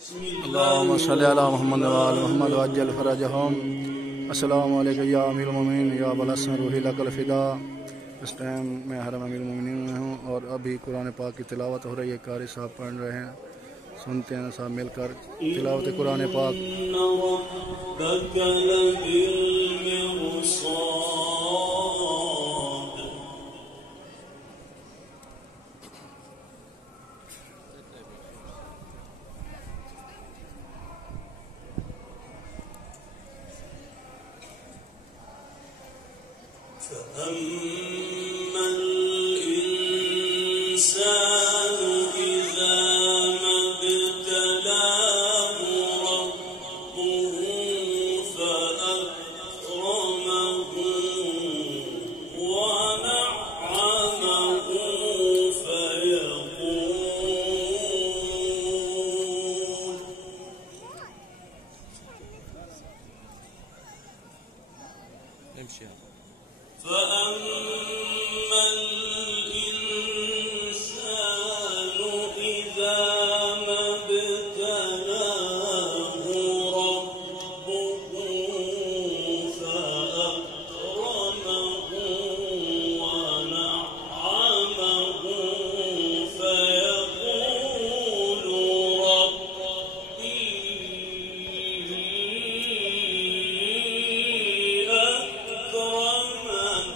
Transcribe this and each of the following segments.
अल्लाहुम्मा सल्लि अला मुहम्मद व आलि मुहम्मद वअज्जल फरजहुम। अस्सलामु अलैकुम या अमीरुल मोमिनीन या बलसन रूही लकल फिदा। इस टाइम मैं हरम अमीरुल मोमिनीन में हूँ और अभी कुरान पाक की तिलावत हो रही है। कारी साहब पढ़ रहे हैं, सुनते हैं साहब मिलकर तिलावत कुरान पाक। فأما الإنسان إذا ما ابتلاه ربه فأكرمه ونعمه فأما الإنسان إذا ما ابتلاه ربه فأكرمه ونعمه فيقول ربي أكرمن.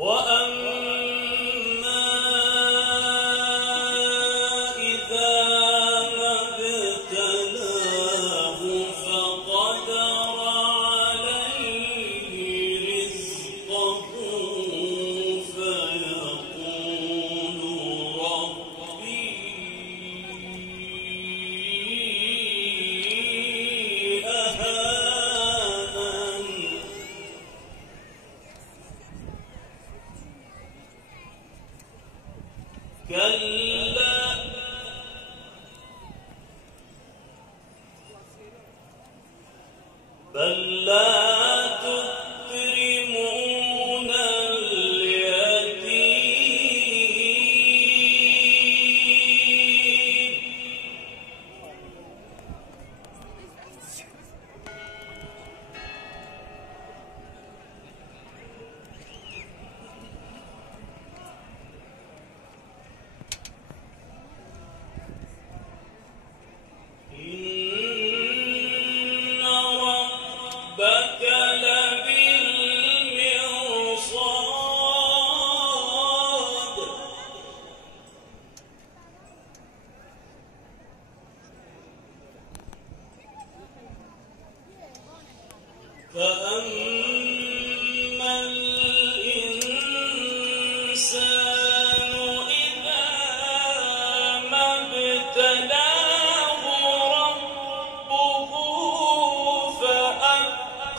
وأما إذا ما ابتلاه فقدر عليه رزقه فيقول ربي أهانن. كلا بل لا تكرمون اليتيم إن ربك لبالمرصاد. فأما الإنسان إذا ما ابتلاه ربه فأكرمه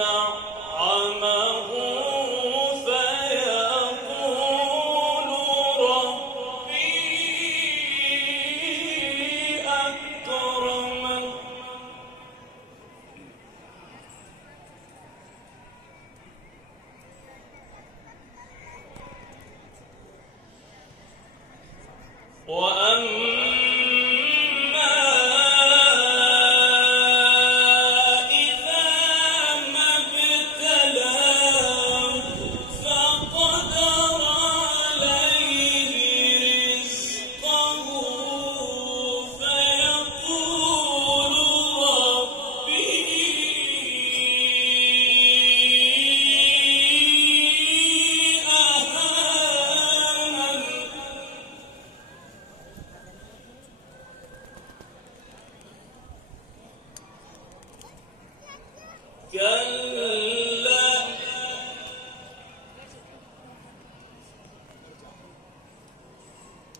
ونعمه فيقول ربي أكرمن. وأما إذا ما ابتلاه فقدر عليه رزقه فيقول ربي أهانن. كلا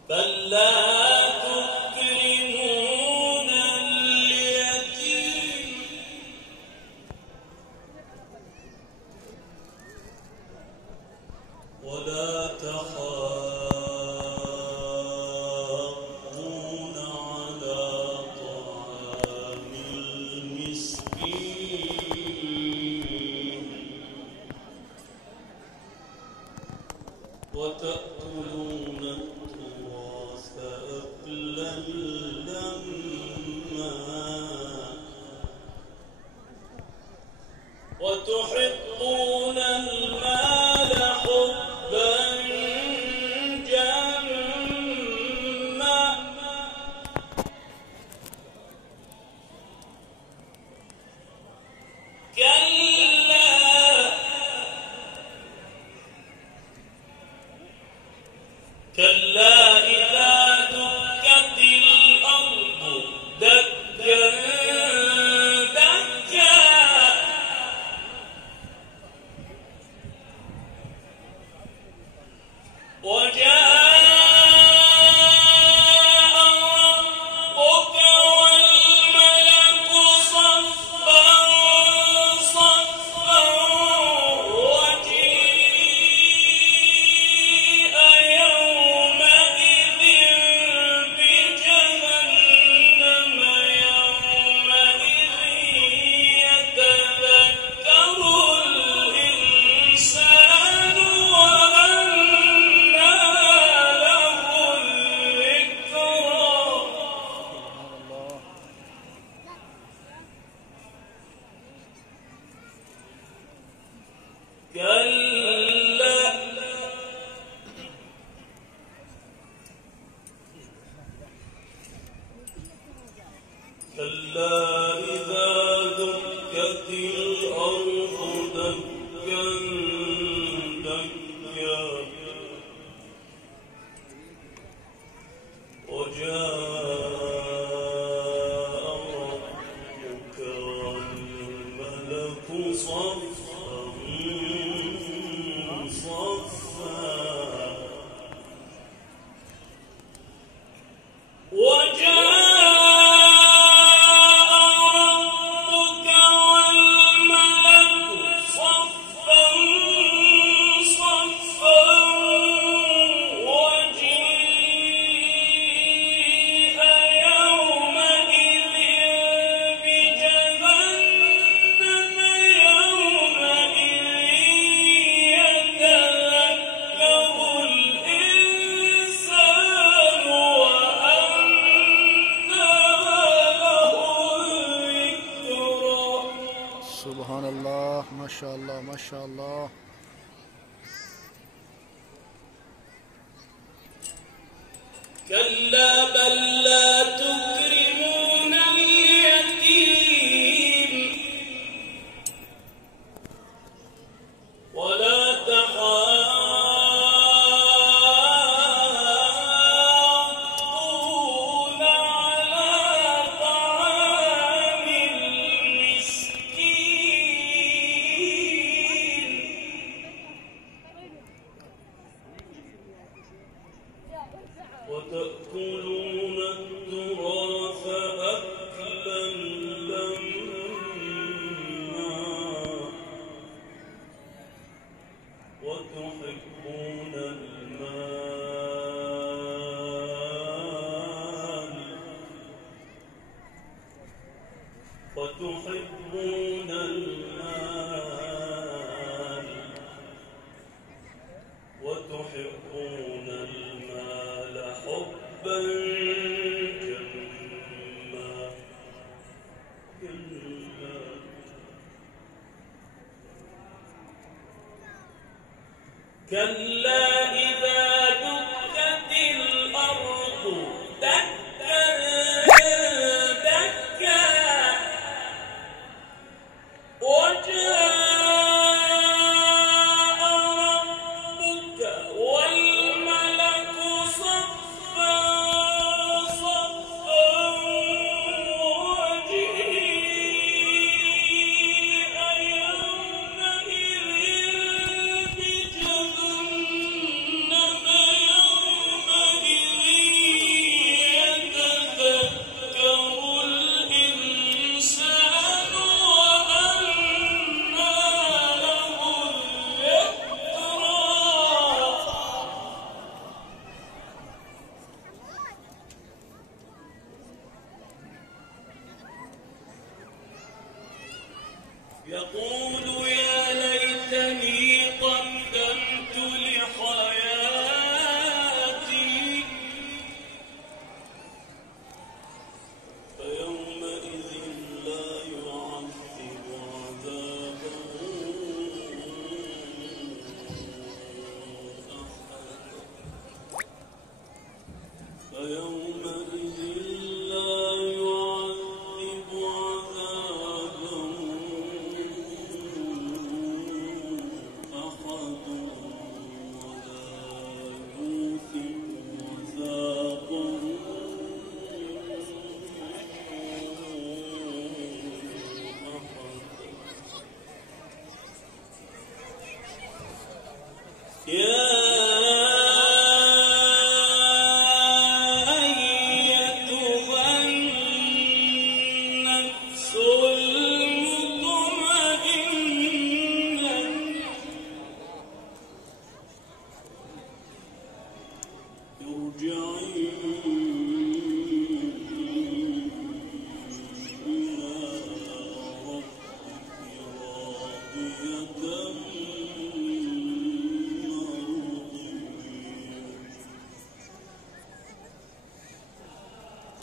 بل لا تكرمون اليتيم ولا تحاضون على طعام المسكين وتأكلون التراث أكلا لما وتحبون المال حبا جما كلا إذا دكت الأرض دكا دكا وجاء ربك والملك صفا صفا وجيء يومئذ بجهنم يومئذ يتذكر الإنسان وأنى له الذكرى كلا إذا دكت الأرض دكا دكا وجاء ربك والملك صفا صفا وجاء ربك والملك صفا صفا وجيء يومئذ بجهنم يومئذ يتذكر الإنسان وأنى له الذكرى سبحان الله ما شاء الله ما شاء الله. كلا بل لا تكرمون اليتيم ولا تحاضون على طعام المسكين وتأكلون التراث أكلا لما وتحبون المال وتحبون المال وتحبون المال حبا جما كلا إذا دكت الأرض دكا دكا وجاء ربك والملك صفا صفا وجيء يومئذ بجهنم يومئذ يتذكر الإنسان وأنى له الذكرى يقول يا ليتني قدمت لحياتي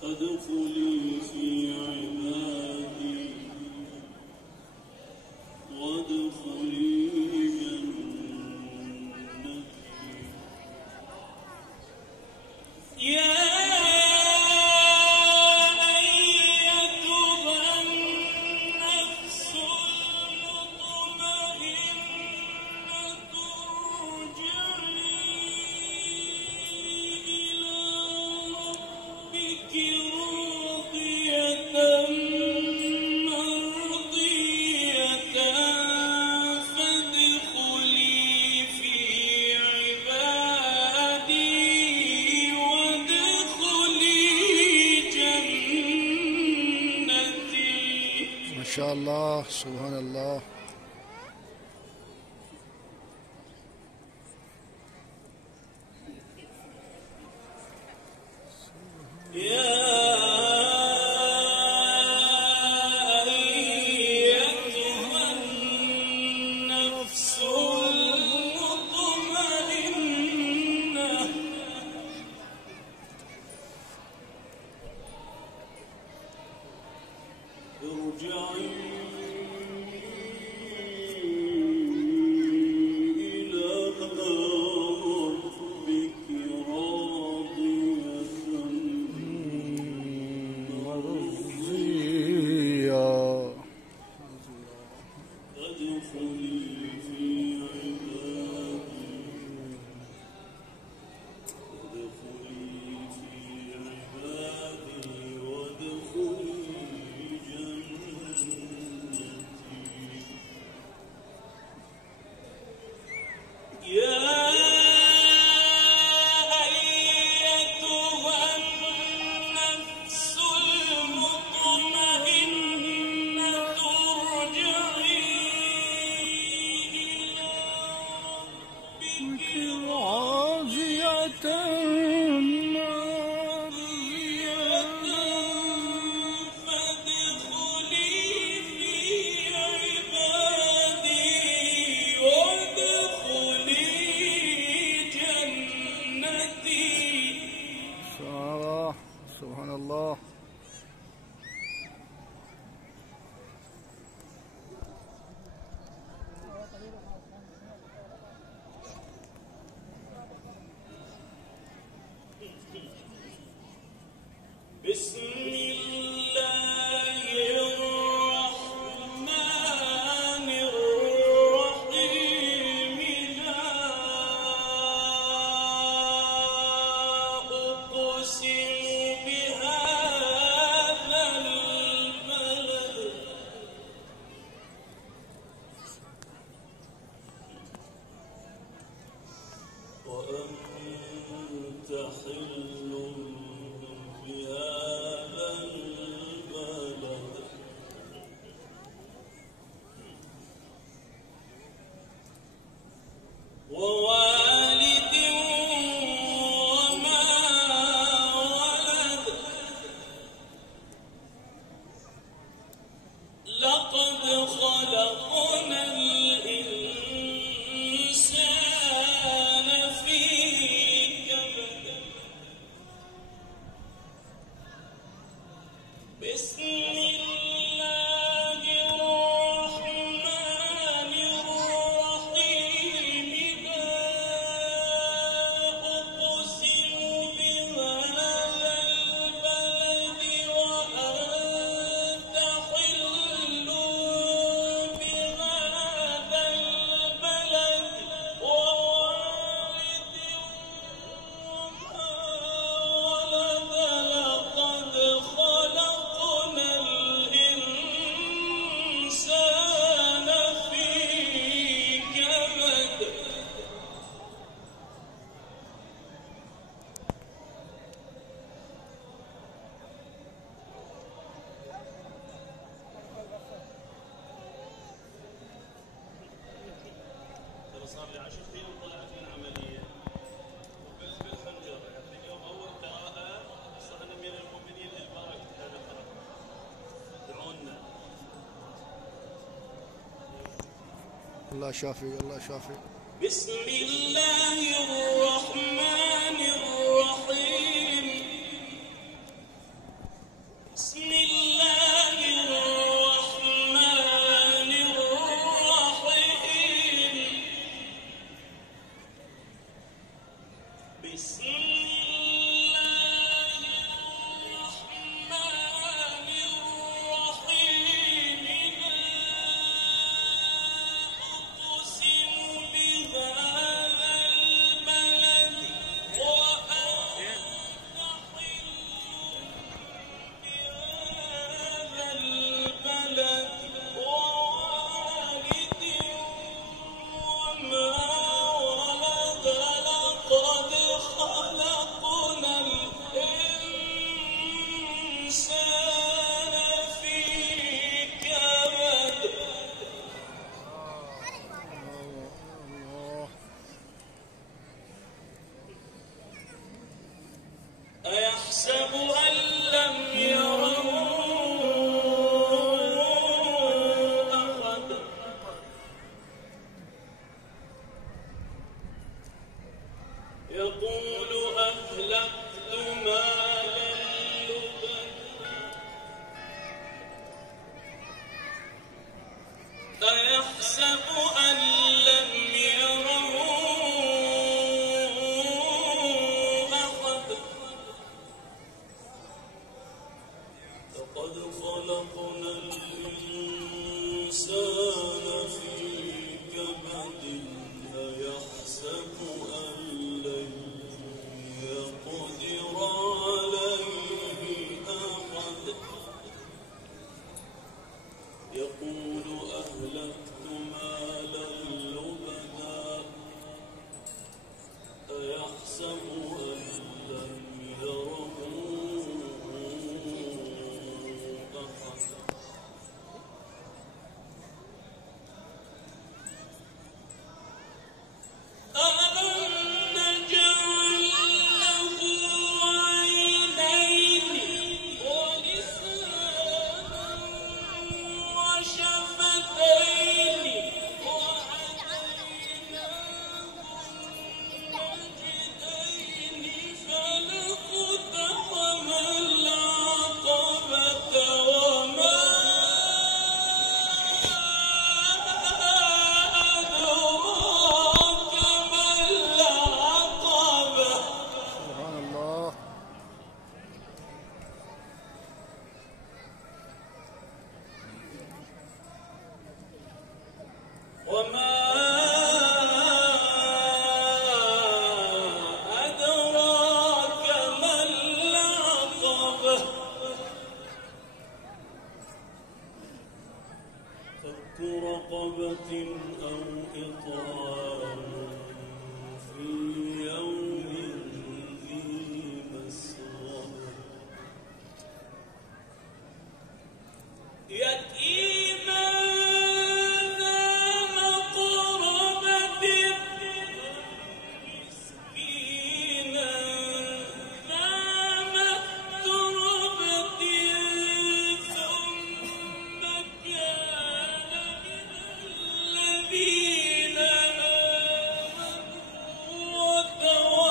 فادخلي في عبادي وادخلي جنتي يا أيتها النفس المطمئنة ارجعي إلى ربك راضية مرضية فادخلي في عبادي وادخلي جنتي. ما شاء الله، سبحان الله. يا أيتها النفس المطمئنة ارجعي إلى ربك راضية مرضية. فادخلي في عبادي وادخلي جنتي يا أيتها النفس المطمئنة ارجعي إلى ربك راضية مرضية. فادخلي في عبادي وادخلي جنتي. سبحان الله. بسم الله الرحمن الرحيم لا أقسم بهذا البلد وأنت حل بهذا البلد ووالد وما ولد لقد خلقنا الإنسان في كبد. بسم الله الرحمن الرحيم لا أقسم بهذا البلد وأنت حل بهذا البلد ووالد وما ولد لقد خلقنا الإنسان في كبد. صار لي 10 ايام طلعت من عمليه بالحنجره، يعني اليوم اول قراءه صرنا من المؤمنين للبركه هذا القراءه. ادعونا الله شافي الله شافي. بسم الله الرحمن الرحيم. بسم الله الرحمن الرحيم. بسم الله الرحمن الرحيم. لا أقسم بهذا البلد وأنت حل بهذا البلد ووالد وما ولد. لقد خلقنا الإنسان في كبد. الله. أيحسب أن لم يره أحد. يقول أهلكت مالا لبدا. أيحسب أن لم يره أحد. لقد خلقنا الإنسان في كبد. أيحسب أن لن يقدر عليه أحد. يقول أهلكت مالا لبدا. أيحسب أن لم يره أحد. ألم نجعل له عينين ولسانا وشفتين وهديناه النجدين. فلاقتحم العقبة وما أدراك ما العقبة. سبحان الله. وما أدراك ما العقبة. فك رقبة أو إطعام في يوم ذي مسغبة. يتيما ذا مقربة مسكينا ذا متربة ثم كان من الذين آمنوا وتواصوا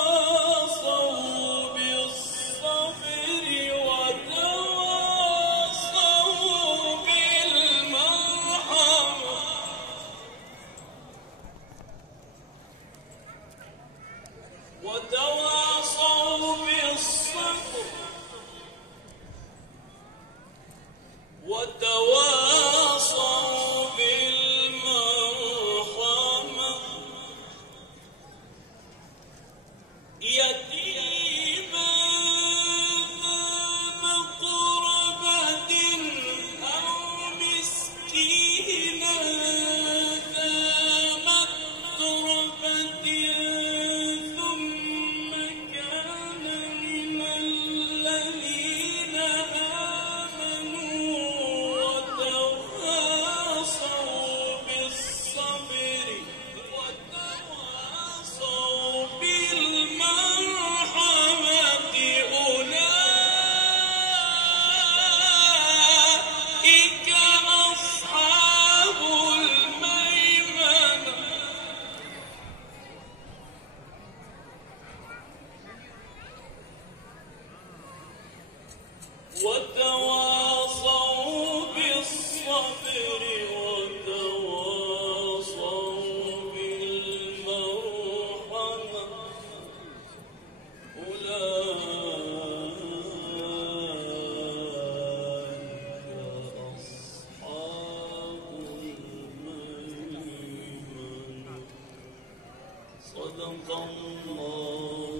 صدق الله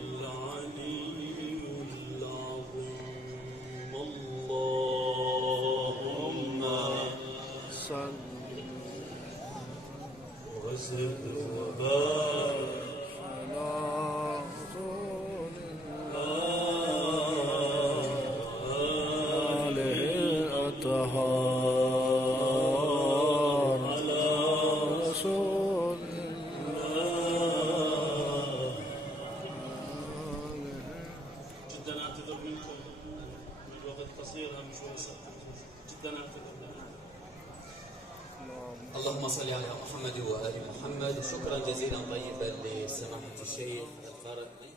العلي العظيم. اللهم صل وزد وبارك على رسول آله الأطهار على رسول جدا اعتذر منكم من الوقت قصير، هم شوي جدا اعتذر. اللهم صل على محمد وآل محمد. شكرا جزيلا طيبا لسماحة الشيخ القارئ.